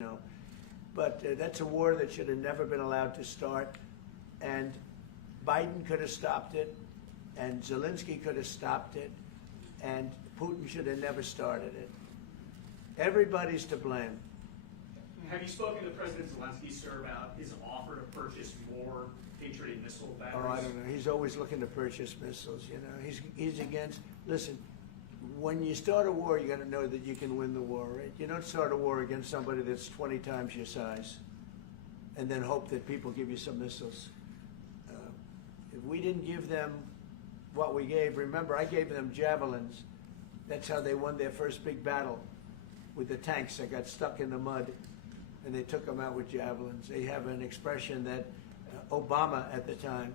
know. But that's a war that should have never been allowed to start. And Biden could have stopped it, and Zelensky could have stopped it, and Putin should have never started it. Everybody's to blame. Have you spoken to President Zelensky, sir, about his offer to purchase more Patriot missile batteries? Oh, I don't know. He's always looking to purchase missiles, you know. He's against, listen, when you start a war, you got to know that you can win the war, right? You don't start a war against somebody that's 20 times your size and then hope that people give you some missiles. If we didn't give them what we gave, remember, I gave them javelins. That's how they won their first big battle with the tanks that got stuck in the mud, and they took them out with javelins. They have an expression that Obama at the time,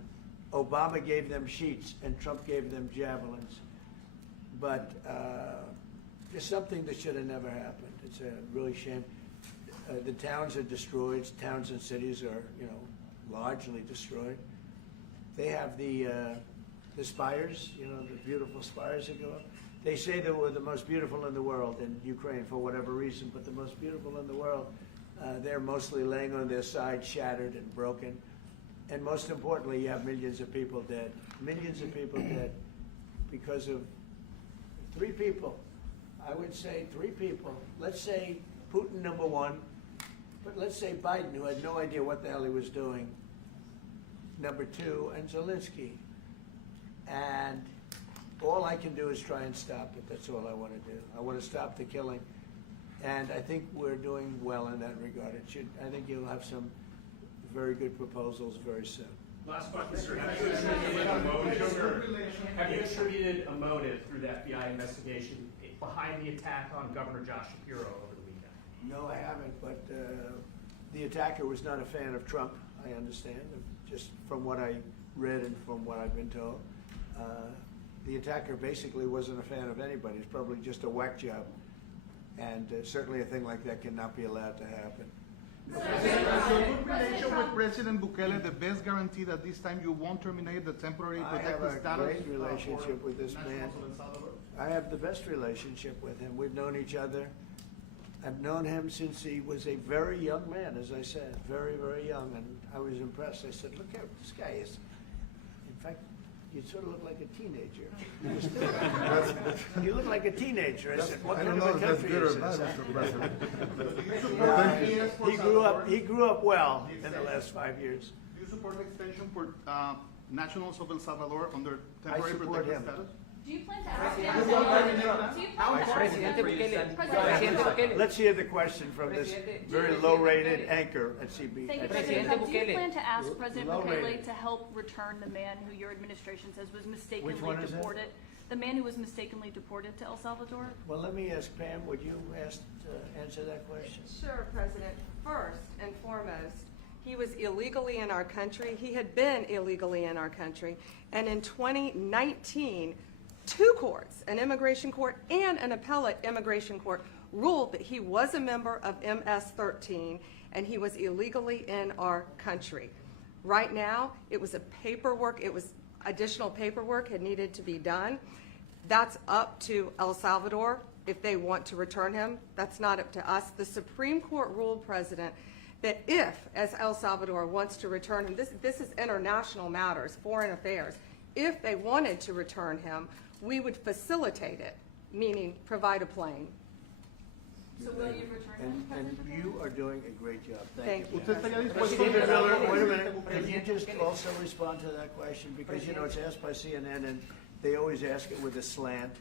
Obama gave them sheets and Trump gave them javelins. But just something that should have never happened. It's a really shame. The towns are destroyed. Towns and cities are, you know, largely destroyed. They have the spires, you know, the beautiful spires that go up. They say they were the most beautiful in the world in Ukraine for whatever reason, but the most beautiful in the world, they're mostly laying on their side, shattered and broken. And most importantly, you have millions of people dead. Millions of people dead because of three people. I would say three people. Let's say Putin, number one, but let's say Biden, who had no idea what the hell he was doing, number two, and Zelensky. And all I can do is try and stop it. That's all I want to do. I want to stop the killing. And I think we're doing well in that regard. I think you'll have some very good proposals very soon. Last question, sir. Have you attributed a motive through the FBI investigation behind the attack on Governor Josh Shapiro over the weekend? No, I haven't, but the attacker was not a fan of Trump, I understand, just from what I read and from what I've been told. The attacker basically wasn't a fan of anybody. It's probably just a whack job. And certainly a thing like that cannot be allowed to happen. Good relation with President Bukele, the best guarantee that this time you won't terminate the temporary protected status? I have a great relationship with this man. I have the best relationship with him. We've known each other. I've known him since he was a very young man, as I said, very, very young, and I was impressed. I said, look how this guy is. In fact, you sort of look like a teenager. You look like a teenager. I said, what kind of a country is this? He grew up well in the last 5 years. Do you support the extension for nationals of El Salvador under temporary support protected him. status? Do you plan to ask him? Let's hear the question from this very low-rated anchor at CB. Thank you, President. Do you plan to ask President Bukele to help return the man who your administration says was mistakenly deported? The man who was mistakenly deported to El Salvador? Well, let me ask Pam, would you answer that question? Sure, President. First and foremost, he was illegally in our country. He had been illegally in our country. And in 2019, two courts, an immigration court and an appellate immigration court, ruled that he was a member of MS-13 and he was illegally in our country. Right now, it was additional paperwork had needed to be done. That's up to El Salvador if they want to return him. That's not up to us. The Supreme Court ruled, President, that if, as El Salvador wants to return him, this is international matters, foreign affairs, if they wanted to return him, we would facilitate it, meaning provide a plane. So will you return him, And you are doing a great job. Thank you. Stephen Miller, wait a minute. Can you just also respond to that question? Because, you know, it's asked by CNN, and they always ask it with a slant,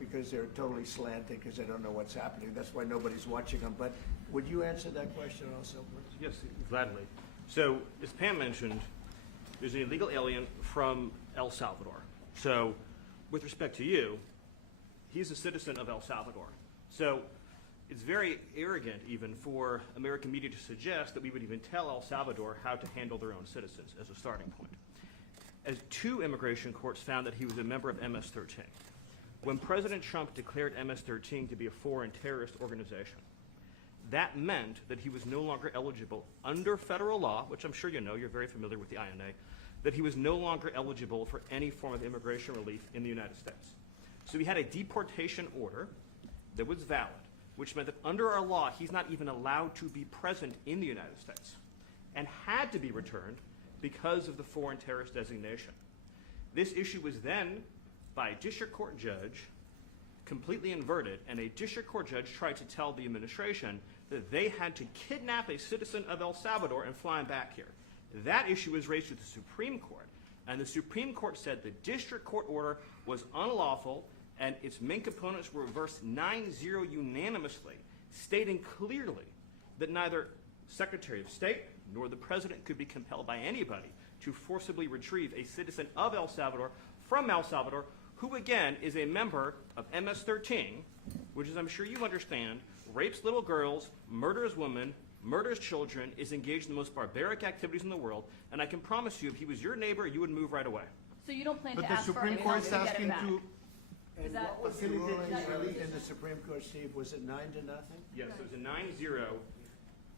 because they're totally slanted because they don't know what's happening. That's why nobody's watching them. But would you answer that question also, please? Yes, gladly. So, as Pam mentioned, there's an illegal alien from El Salvador. So, with respect to you, he's a citizen of El Salvador. So, it's very arrogant even for American media to suggest that we would even tell El Salvador how to handle their own citizens as a starting point. As two immigration courts found that he was a member of MS-13. When President Trump declared MS-13 to be a foreign terrorist organization, that meant that he was no longer eligible under federal law, which I'm sure you know, you're very familiar with the INA, that he was no longer eligible for any form of immigration relief in the United States. So he had a deportation order that was valid, which meant that under our law, he's not even allowed to be present in the United States and had to be returned because of the foreign terrorist designation. This issue was then, by a district court judge, completely inverted, and a district court judge tried to tell the administration that they had to kidnap a citizen of El Salvador and fly him back here. That issue was raised to the Supreme Court, and the Supreme Court said the district court order was unlawful, and its main components were reversed 9-0 unanimously, stating clearly that neither Secretary of State nor the President could be compelled by anybody to forcibly retrieve a citizen of El Salvador from El Salvador, who again is a member of MS-13, which, as I'm sure you understand, rapes little girls, murders women, murders children, is engaged in the most barbaric activities in the world, and I can promise you, if he was your neighbor, you would move right away. So you don't plan But to the ask for Supreme anything Court to is get it asking back? to, And Is that- what was the ruling is that your in the Supreme Court, Steve? Was it 9-0? Yes, it was a 9-0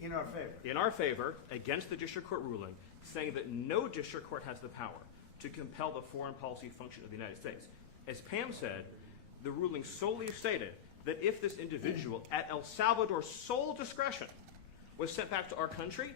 In our favor? in our favor against the district court ruling, saying that no district court has the power to compel the foreign policy function of the United States. As Pam said, the ruling solely stated that if this individual, at El Salvador's sole discretion, was sent back to our country,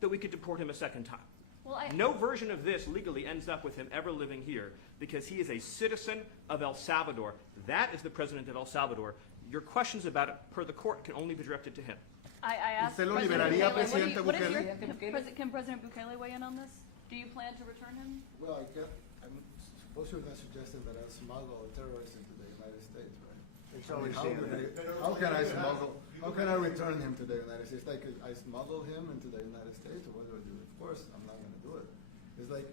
that we could deport him a second time. Well, No version of this legally ends up with him ever living here because he is a citizen of El Salvador. That is the president of El Salvador. Your questions about it, per the court, can only be directed to him. I asked ¿Usted lo President liberaría, Bukele, Presidente what is your, Bukele? can President Bukele weigh in on this? Do you plan to return him? Well, I'm suppose you're not suggesting that I smuggle terrorists into the United States, right? It's I mean, always how the can other- how can I smuggle, how can I return him to the United States? Like, I smuggle him into the United States, or what do I do? Of course, I'm not gonna do it. It's like,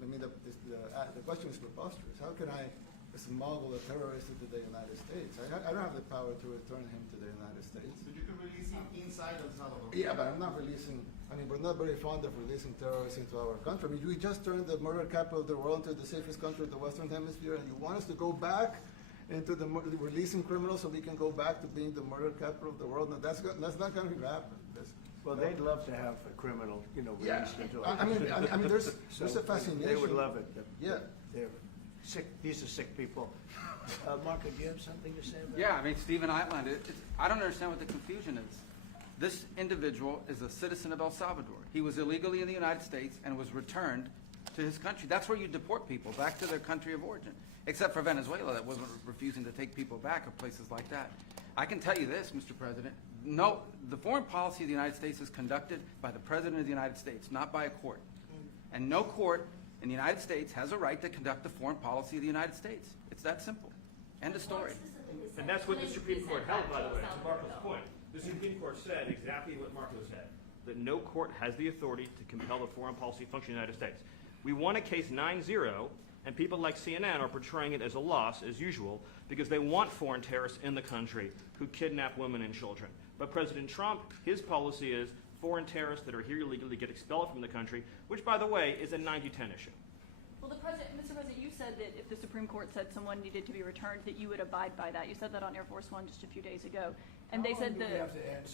the question is preposterous. How can I smuggle a terrorist into the United States? I don't have the power to return him to the United States. but you can release him inside El Salvador. Yeah, but I'm not releasing, we're not very fond of releasing terrorists into our country. I mean, we just turned the murder capital of the world into the safest country of the Western Hemisphere, and you want us to go back into releasing criminals so we can go back to being the murder capital of the world? No, that's not going to happen. Well, they'd love to have a criminal, Yeah, released into I mean, there's So a fascination. They would love it. Yeah. They're sick, these are sick people. Marco, do you have something to say about Yeah, I mean, Stephen outlined it. I don't understand what the confusion is. This individual is a citizen of El Salvador. He was illegally in the United States and was returned to his country. That's where you deport people, back to their country of origin, except for Venezuela that wasn't refusing to take people back, or places like that. I can tell you this, Mr. President. No, the foreign policy of the United States is conducted by the President of the United States, not by a court. And no court in the United States has a right to conduct the foreign policy of the United States. It's that simple. End of story. And that's what the Supreme Court held, by the way, to Marco's point. The Supreme Court said exactly what Marco said, that no court has the authority to compel the foreign policy function of the United States. We won a case 9-0, and people like CNN are portraying it as a loss, as usual, because they want foreign terrorists in the country who kidnap women and children. But President Trump, his policy is foreign terrorists that are here illegally get expelled from the country, which, by the way, is a 90-10 issue. Well, Mr. President, you said that if the Supreme Court said someone needed to be returned, that you would abide by that. You said that on Air Force One just a few days ago. And they said that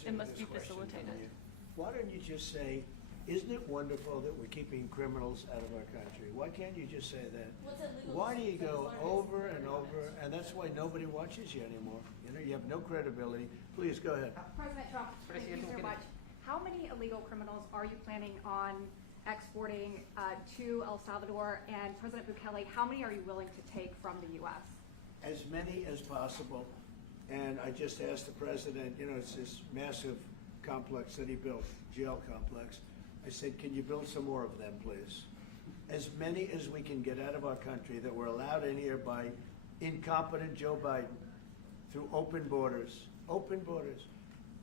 it must be facilitated. Why don't you just say, isn't it wonderful that we're keeping criminals out of our country? Why can't you just say that? Why do you go over and over, and that's why nobody watches you anymore? You have no credibility. Please, go ahead. President Trump, thank you so much. How many illegal criminals are you planning on exporting to El Salvador? And President Bukele, how many are you willing to take from the U.S.? As many as possible. And I just asked the president, it's this massive complex that he built, jail complex. I said, can you build some more of them, please? As many as we can get out of our country that were allowed in here by incompetent Joe Biden through open borders. Open borders.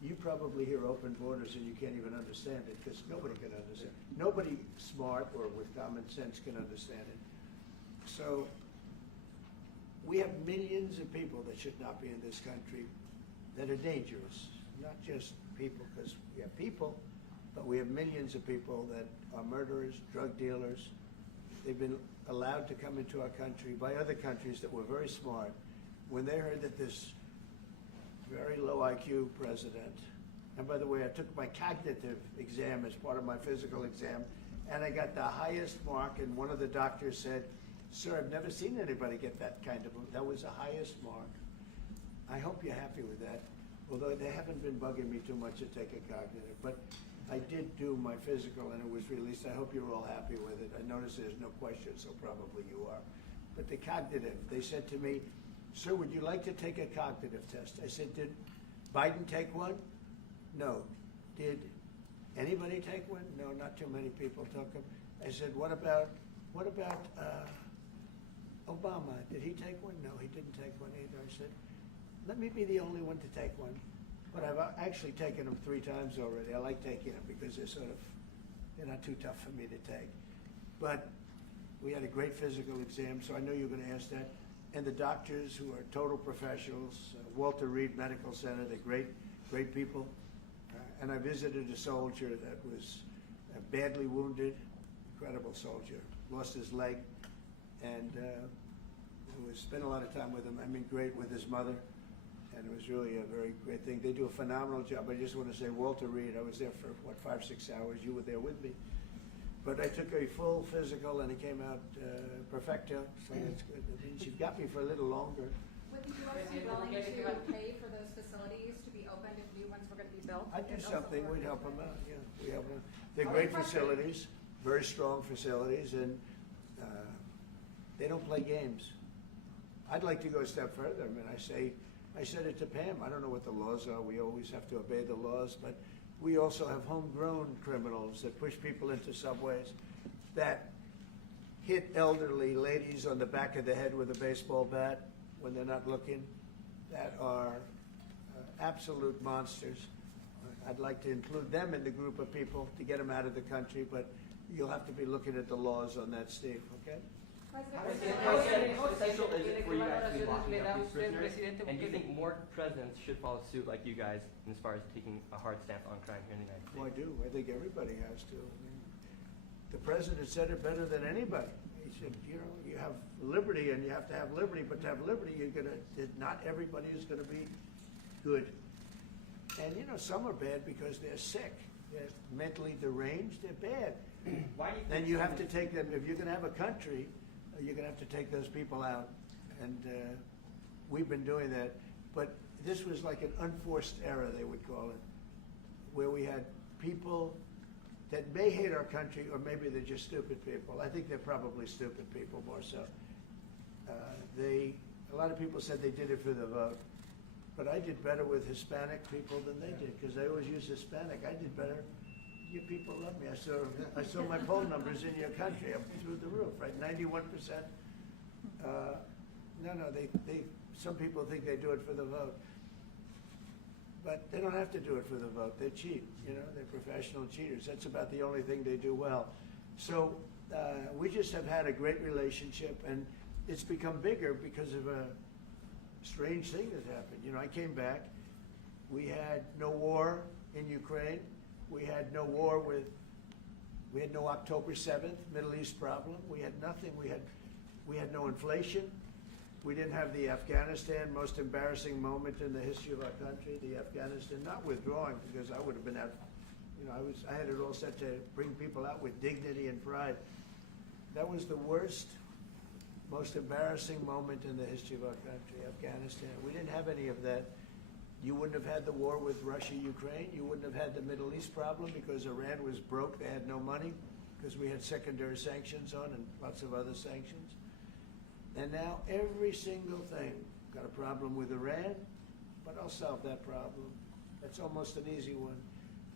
You probably hear open borders and you can't even understand it because nobody can understand. Nobody smart or with common sense can understand it. So we have millions of people that should not be in this country that are dangerous. Not just people, because we have people, but we have millions of people that are murderers, drug dealers. They've been allowed to come into our country by other countries that were very smart. When they heard that this very low IQ president, and by the way, I took my cognitive exam as part of my physical exam, and I got the highest mark, and one of the doctors said, sir, I've never seen anybody get that was the highest mark. I hope you're happy with that. although they haven't been bugging me too much to take a cognitive. But I did do my physical and it was released. I hope you're all happy with it. I notice there's no question, so probably you are. But the cognitive, they said to me, "Sir, would you like to take a cognitive test?" I said, "Did Biden take one?" "No." "Did anybody take one?" "No, not too many people took them." I said, what about Obama? Did he take one?" "No, he didn't take one either." I said, "Let me be the only one to take one." But I've actually taken them 3 times already. I like taking them because they're not too tough for me to take. But we had a great physical exam, so I know you're going to ask that. And the doctors who are total professionals, Walter Reed Medical Center, they're great people. And I visited a soldier that was badly wounded, incredible soldier, lost his leg, and spent a lot of time with him. I mean, great with his mother, and it was really a very great thing. They do a phenomenal job. I just want to say, Walter Reed, I was there for, 5-6 hours. You were there with me. But I took a full physical, and it came out perfecto, so that's good. It means you've got me for a little longer. Would the U.S. be willing to pay for those facilities to be opened if new ones were going to be built? I'd do in El something, Salvador? we'd help them out, yeah. We help them. They're great facilities, very strong facilities, and they don't play games. I'd like to go a step further. I mean, I said it to Pam, I don't know what the laws are. We always have to obey the laws, but we also have homegrown criminals that push people into subways, that hit elderly ladies on the back of the head with a baseball bat when they're not looking, that are absolute monsters. I'd like to include them in the group of people to get them out of the country, but you'll have to be looking at the laws on that, Steve, okay? How essential is it for you guys to be locking up these prisoners? And do you think more presidents should follow suit like you guys as far as taking a hard stance on crime here in the United States? Well, I do. I think everybody has to. I mean, the president said it better than anybody. He said, you know, you have liberty and you have to have liberty, but to have liberty, not everybody is gonna be good. And you know, some are bad because they're sick. They're mentally deranged, they're bad. Why do you think Then you have to take them, if you're gonna have a country, you're gonna have to take those people out. And we've been doing that. But this was like an unforced error, they would call it, where we had people that may hate our country, or maybe they're just stupid people. I think they're probably stupid people more so. A lot of people said they did it for the vote. But I did better with Hispanic people than they did, because they always use Hispanic. I did better. You people love me. I saw my poll numbers in your country up through the roof, right? 91%. Some people think they do it for the vote. But they don't have to do it for the vote. They cheat, you know, they're professional cheaters. That's about the only thing they do well. So we just have had a great relationship, and it's become bigger because of a strange thing that happened. You know, I came back. We had no war in Ukraine. We had no war we had no October 7th Middle East problem. We had nothing. We had no inflation. We didn't have the Afghanistan most embarrassing moment in the history of our country. The Afghanistan not withdrawing, because I would have been out. You know, I had it all set to bring people out with dignity and pride. That was the worst, most embarrassing moment in the history of our country, Afghanistan. We didn't have any of that. You wouldn't have had the war with Russia, Ukraine. You wouldn't have had the Middle East problem because Iran was broke. They had no money because we had secondary sanctions on and lots of other sanctions. And now every single thing, got a problem with Iran, but I'll solve that problem. That's almost an easy one.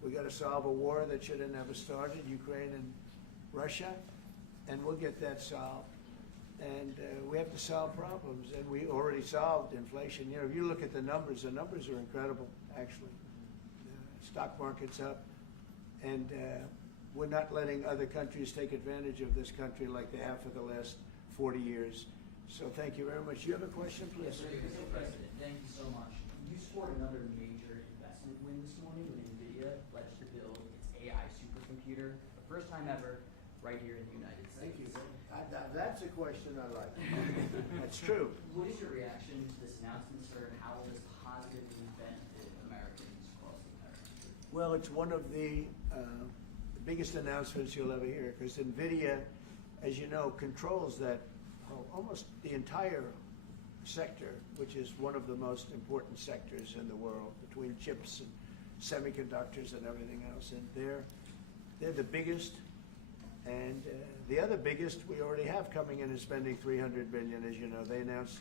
We got to solve a war that should have never started, Ukraine and Russia, and we'll get that solved. And we have to solve problems, and we already solved inflation. You know, if you look at the numbers are incredible, actually. The stock market's up, and we're not letting other countries take advantage of this country like they have for the last 40 years. So thank you very much. You have a question, please? Yes, sir. Mr. President, thank you so much. You scored another major investment win this morning when Nvidia pledged to build its AI supercomputer, the first time ever, right here in the United States. Thank you. That's a question I like. That's true. What is your reaction to this announcement, sir, and how will this positively benefit Americans across the entire country? Well, it's one of the biggest announcements you'll ever hear, because Nvidia, as you know, controls that almost the entire sector, which is one of the most important sectors in the world, between chips and semiconductors and everything else. And they're the biggest. And the other biggest we already have coming in is spending $300 billion, as you know. They announced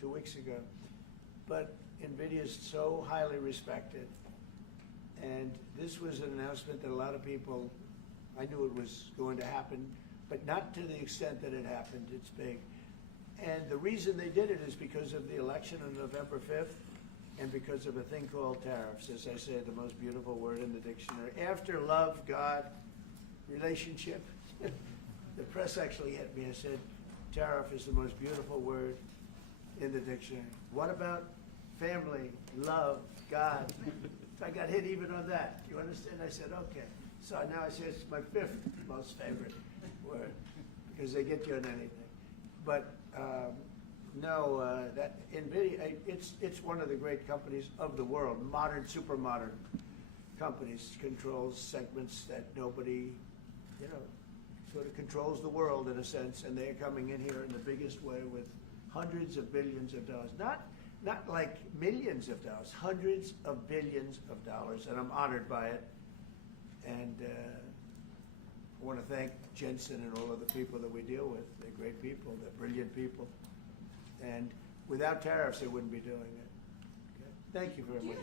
2 weeks ago. But Nvidia is so highly respected. And this was an announcement that a lot of people, I knew it was going to happen, but not to the extent that it happened. It's big. And the reason they did it is because of the election on November 5th and because of a thing called tariffs. As I say, the most beautiful word in the dictionary. After love, God, relationship, the press actually hit me and said, tariff is the most beautiful word in the dictionary. What about family, love, God? I got hit even on that. You understand? I said, okay. So now I say it's my 5th most favorite word because they get you on anything. But that Nvidia, it's one of the great companies of the world, modern, super modern companies, controls segments that nobody, sort of controls the world in a sense, and they're coming in here in the biggest way with hundreds of billions of dollars. Not like millions of dollars, hundreds of billions of dollars, and I'm honored by it. And I want to thank Jensen and all of the people that we deal with. They're great people, they're brilliant people. And without tariffs, they wouldn't be doing it. Okay. Thank you very much.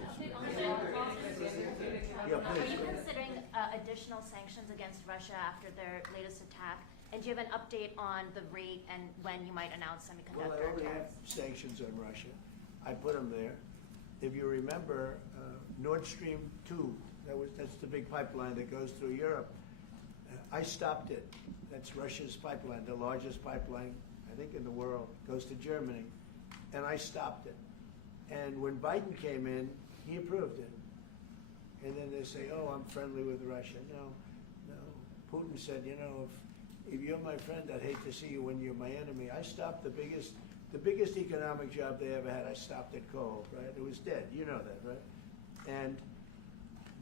Yeah, Are please. you considering additional sanctions against Russia after their latest attack? And do you have an update on the rate and when you might announce Well, I semiconductor already have tariffs? sanctions on Russia. I put them there. If you remember, Nord Stream 2, that's the big pipeline that goes through Europe. I stopped it. That's Russia's pipeline, the largest pipeline, I think, in the world. Goes to Germany. And I stopped it. And when Biden came in, he approved it. And then they say, oh, I'm friendly with Russia. No. Putin said, if you're my friend, I'd hate to see you when you're my enemy. I stopped the biggest economic job they ever had. I stopped it cold, right? It was dead. You know that, right? And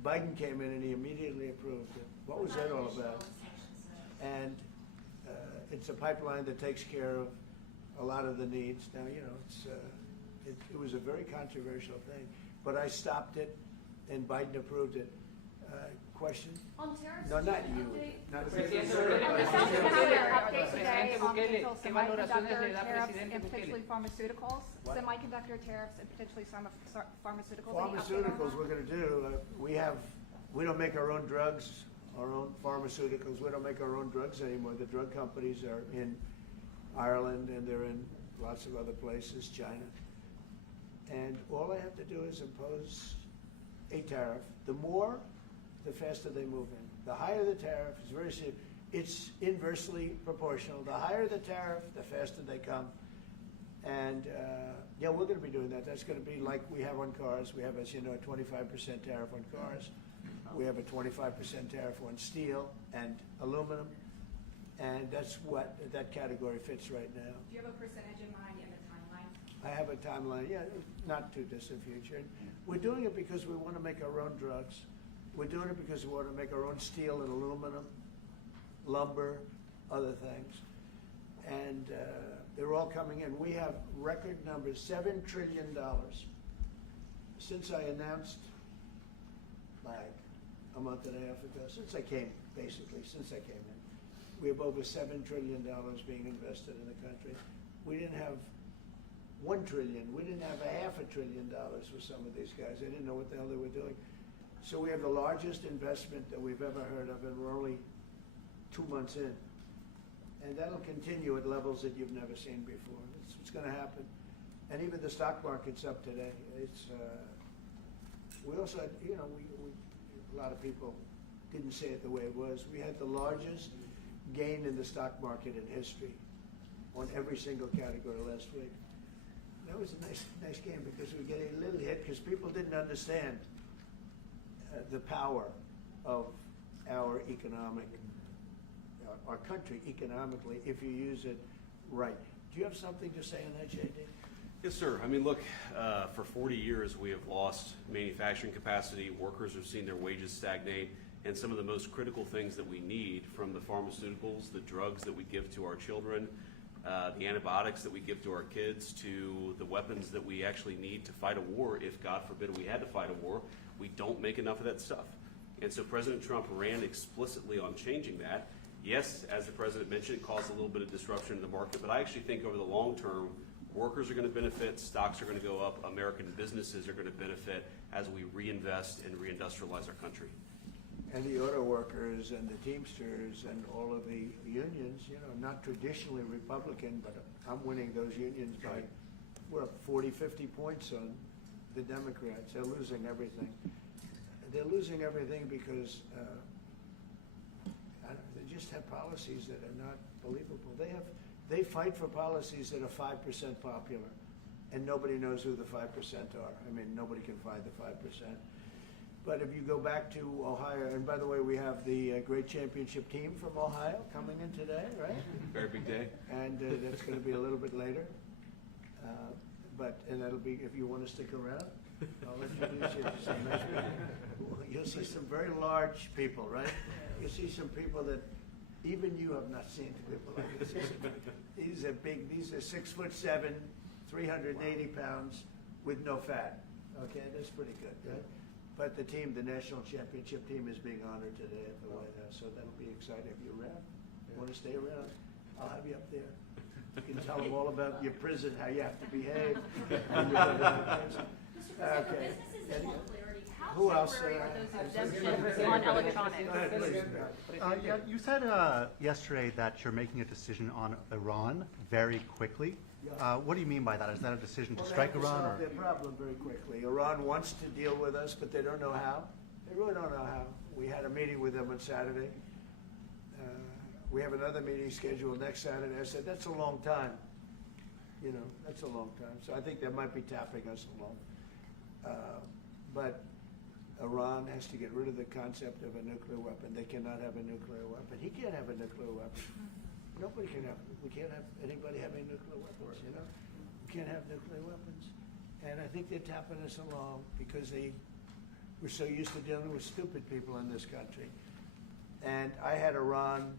Biden came in and he immediately approved it. What was that all about? And it's a pipeline that takes care of a lot of the needs. Now, it was a very controversial thing, but I stopped it and Biden approved it. Question? On tariffs, No, do you not have an you. update? Not Presidente you. Bukele, And the South Presidente Carolina Bukele, update today Presidente on Bukele, potential ¿qué valoraciones le semiconductor da tariffs Presidente and potentially Bukele? pharmaceuticals. What? Semiconductor tariffs and potentially pharmaceuticals. Any update on Pharmaceuticals, that? we're going to do. We don't make our own drugs, our own pharmaceuticals. We don't make our own drugs anymore. The drug companies are in Ireland and they're in lots of other places, China. And all I have to do is impose a tariff. The more, the faster they move in. The higher the tariff, it's very simple. It's inversely proportional. The higher the tariff, the faster they come. And we're going to be doing that. That's going to be like we have on cars. We have, as you know, a 25% tariff on cars. We have a 25% tariff on steel and aluminum. And that's what that category fits right now. Do you have a percentage in mind and a timeline? I have a timeline, not too distant future. We're doing it because we want to make our own drugs. We're doing it because we want to make our own steel and aluminum, lumber, other things. And they're all coming in. We have record numbers, $7 trillion. Since I announced, like a month and a half ago, since I came in, we have over $7 trillion being invested in the country. We didn't have $1 trillion. We didn't have $500 billion for some of these guys. They didn't know what the hell they were doing. So we have the largest investment that we've ever heard of, and we're only 2 months in. And that'll continue at levels that you've never seen before. It's what's going to happen. And even the stock market's up today. We also had, a lot of people didn't say it the way it was. We had the largest gain in the stock market in history on every single category last week. That was a nice game because we get a little hit because people didn't understand the power of our country economically if you use it right. Do you have something to say on that, JD? Yes, sir. I mean, look, for 40 years we have lost manufacturing capacity. Workers have seen their wages stagnate, and some of the most critical things that we need, from the pharmaceuticals, the drugs that we give to our children, the antibiotics that we give to our kids, to the weapons that we actually need to fight a war. If God forbid we had to fight a war, we don't make enough of that stuff. And so President Trump ran explicitly on changing that. Yes, as the president mentioned, it caused a little bit of disruption in the market, but I actually think over the long term, workers are going to benefit, stocks are going to go up, American businesses are going to benefit as we reinvest and reindustrialize our country. And the auto workers and the Teamsters and all of the unions, not traditionally Republican, but I'm winning those unions by, we're up 40, 50 points on the Democrats. They're losing everything. They're losing everything because they just have policies that are not believable. They fight for policies that are 5% popular, and nobody knows who the 5% are. I mean, nobody can find the 5%. But if you go back to Ohio, and by the way, we have the great championship team from Ohio coming in today, right? Very big day. And that's going to be a little bit later. And that'll be, if you want to stick around, I'll introduce you to some nice people. You'll see some very large people, right? You'll see some people that even you have not seen people like this. These are big, these are 6'7", 380 pounds with no fat. Okay, that's pretty good, right? But the team, the national championship team, is being honored today at the White House, so that'll be exciting. If you're around, want to stay around, I'll have you up there. You can tell them all about your prison, how you have to behave. Okay. Who else? Exemptions on electronics. Yeah, you said yesterday that you're making a decision on Iran very quickly. What do you mean by that? Is that a decision to strike Iran? They have to or? solve their problem very quickly. Iran wants to deal with us, but they don't know how. They really don't know how. We had a meeting with them on Saturday. We have another meeting scheduled next Saturday. I said, that's a long time. That's a long time. So I think they might be tapping us along. But Iran has to get rid of the concept of a nuclear weapon. They cannot have a nuclear weapon. He can't have a nuclear weapon. Nobody can have. We can't have anybody having nuclear weapons. We can't have nuclear weapons. And I think they're tapping us along because we're so used to dealing with stupid people in this country. And I had Iran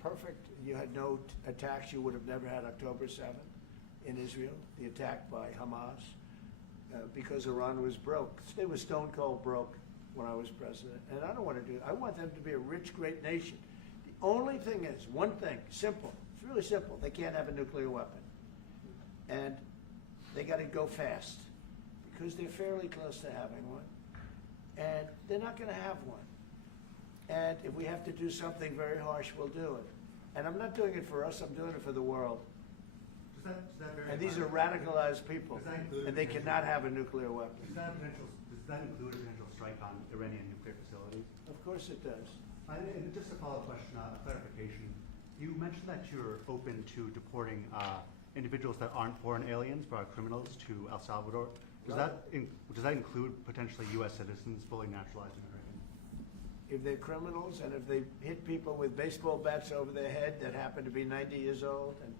perfect. You had no attacks. You would have never had October 7th in Israel, the attack by Hamas, because Iran was broke. They were stone cold broke when I was president. And I don't want to do it. I want them to be a rich, great nation. The only thing is, one thing, simple. It's really simple. They can't have a nuclear weapon. And they got to go fast because they're fairly close to having one. And they're not going to have one. And if we have to do something very harsh, we'll do it. And I'm not doing it for us, I'm doing it for the world. And these are radicalized people, and they cannot have a nuclear weapon. Does that include a potential strike on Iranian nuclear facilities? Of course it does. And just a follow-up question, a clarification. You mentioned that you're open to deporting individuals that aren't foreign aliens but are criminals to El Salvador. Does that include potentially U.S. citizens, fully naturalized Americans? If they're criminals and if they hit people with baseball bats over their head that happen to be 90 years old, and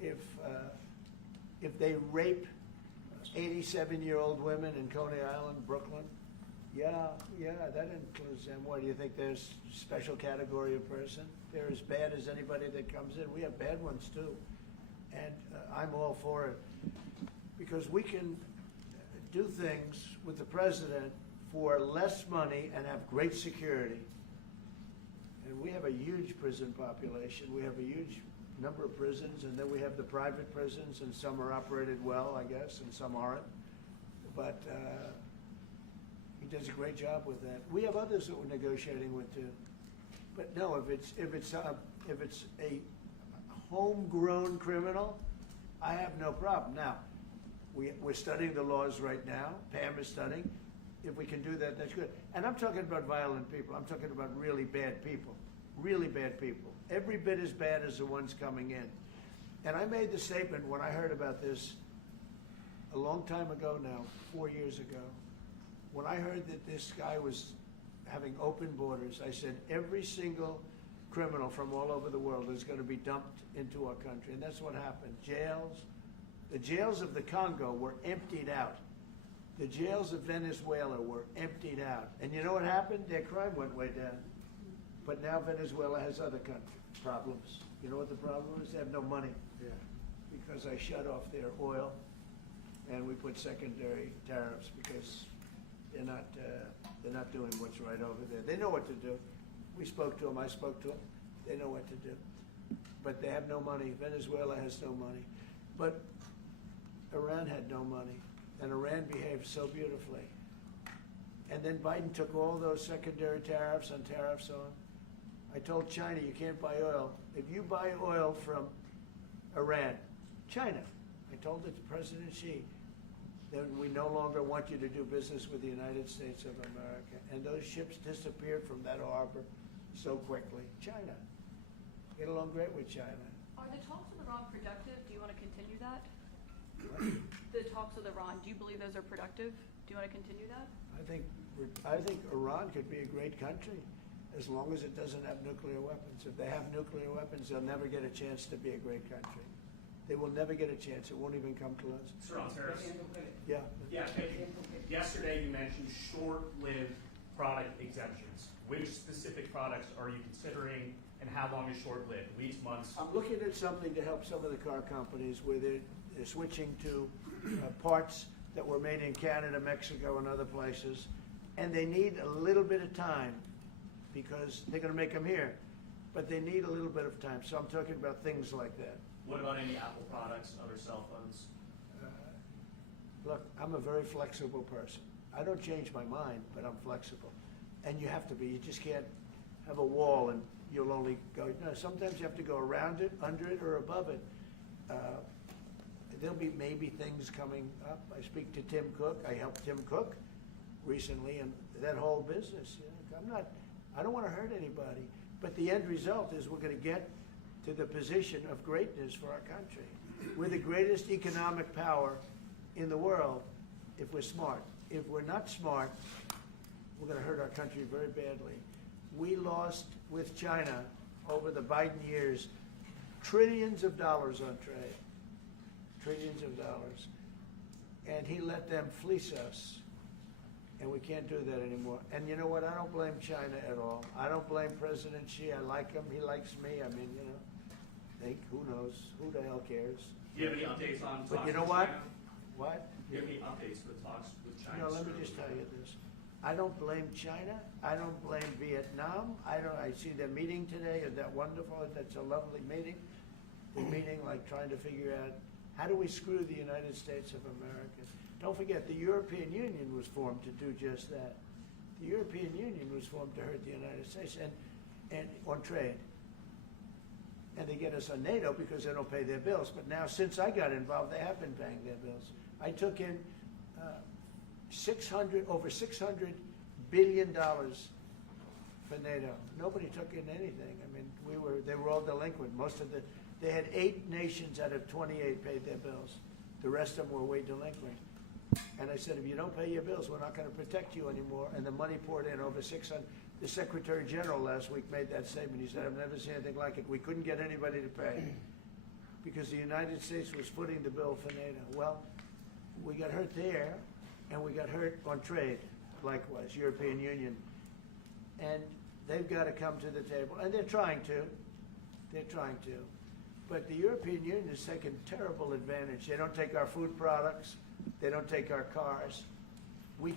if they rape 87-year-old women in Coney Island, Brooklyn, yeah, that includes them. What do you think? There's a special category of person? They're as bad as anybody that comes in. We have bad ones too, and I'm all for it because we can do things with the president for less money and have great security. And we have a huge prison population. We have a huge number of prisons, and then we have the private prisons, and some are operated well, I guess, and some aren't. But he does a great job with that. We have others that we're negotiating with too. But no, if it's a homegrown criminal, I have no problem. Now, we're studying the laws right now. Pam is studying. If we can do that, that's good. And I'm talking about violent people. I'm talking about really bad people. Really bad people. Every bit as bad as the ones coming in. And I made the statement when I heard about this a long time ago now, 4 years ago. When I heard that this guy was having open borders, I said every single criminal from all over the world is going to be dumped into our country. And that's what happened. The jails of the Congo were emptied out. The jails of Venezuela were emptied out. And you know what happened? Their crime went way down. But now Venezuela has other problems. You know what the problem is? They have no money. Yeah. Because I shut off their oil, and we put secondary tariffs because they're not doing what's right over there. They know what to do. We spoke to them. I spoke to them. They know what to do. But they have no money. Venezuela has no money. But Iran had no money, and Iran behaved so beautifully. And then Biden took all those secondary tariffs on tariffs on. I told China, you can't buy oil. If you buy oil from Iran, China, I told it to President Xi, then we no longer want you to do business with the United States of America. And those ships disappeared from that harbor so quickly. China. Get along great with China. Are the talks with Iran productive? Do you want to continue that? The talks with Iran, do you believe those are productive? Do you want to continue that? I think Iran could be a great country as long as it doesn't have nuclear weapons. If they have nuclear weapons, they'll never get a chance to be a great country. They will never get a chance. It won't even come close. Sir, on tariffs? Yeah. Yeah, yesterday you mentioned short-lived product exemptions. Which specific products are you considering, and how long is short-lived? Weeks, months? I'm looking at something to help some of the car companies where they're switching to parts that were made in Canada, Mexico, and other places, and they need a little bit of time because they're going to make them here, but they need a little bit of time. So I'm talking about things like that. What about any Apple products, other cell phones? Look, I'm a very flexible person. I don't change my mind, but I'm flexible. And you have to be. You just can't have a wall and you'll only go, no, sometimes you have to go around it, under it, or above it. There'll be maybe things coming up. I speak to Tim Cook. I helped Tim Cook recently and that whole business. You know, I don't want to hurt anybody, but the end result is we're going to get to the position of greatness for our country. We're the greatest economic power in the world if we're smart. If we're not smart, we're going to hurt our country very badly. We lost with China over the Biden years trillions of dollars on trade, trillions of dollars. And he let them fleece us. And we can't do that anymore. And you know what? I don't blame China at all. I don't blame President Xi. I like him. He likes me. I mean, you know, who knows? Who the hell cares? Do you have any updates on talks But you know with what? China? What? Do you have any updates for the talks with China? No, let me just tell you this. I don't blame China. I don't blame Vietnam. I see their meeting today. Is that wonderful? That's a lovely meeting. They're meeting like trying to figure out how do we screw the United States of America. Don't forget, the European Union was formed to do just that. The European Union was formed to hurt the United States and on trade. And they get us on NATO because they don't pay their bills. But now, since I got involved, they have been paying their bills. I took in over $600 billion for NATO. Nobody took in anything. I mean, they were all delinquent. They had 8 nations out of 28 paid their bills. The rest of them were way delinquent. And I said, if you don't pay your bills, we're not going to protect you anymore. And the money poured in over 600. The Secretary General last week made that statement. He said, I've never seen anything like it. We couldn't get anybody to pay because the United States was footing the bill for NATO. Well, we got hurt there, and we got hurt on trade, likewise, European Union. And they've got to come to the table, and they're trying to. They're trying to. But the European Union has taken terrible advantage. They don't take our food products. They don't take our cars. We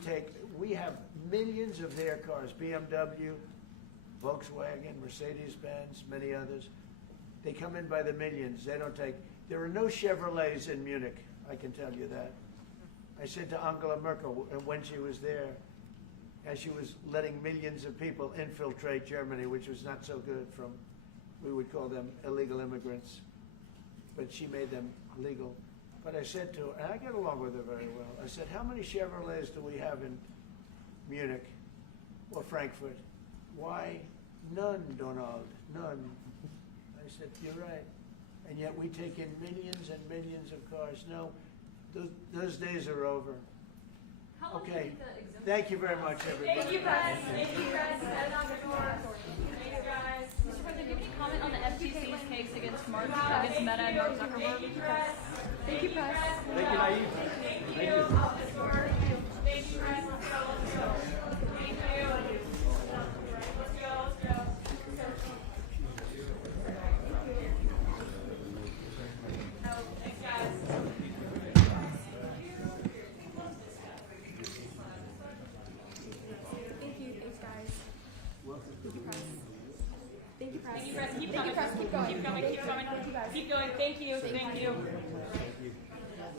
have millions of their cars, BMW, Volkswagen, Mercedes-Benz, many others. They come in by the millions. They don't take, there are no Chevrolets in Munich, I can tell you that. I said to Angela Merkel when she was there, as she was letting millions of people infiltrate Germany, which was not so good from, we would call them illegal immigrants, but she made them legal. But I said to her, and I get along with her very well, I said, how many Chevrolets do we have in Munich or Frankfurt? Why, none, Donald, none. I said, you're right. And yet we take in millions and millions of cars. No, those days are over. How long do you Okay, think the exemption thank you very much, everybody. Thank you, guys. Thank you, guys. Head on the door. Thank you, guys. Mr. President, do you have any comment on the FTC's case against Meta and Mark Zuckerberg? Thank you, press. Thank you, Naive. Thank you. Thank you, guys. Let's go. Thank you. Let's go. Thank you, press. Keep coming. Keep going. Keep coming. Keep coming. Keep going. Thank you. Thank you.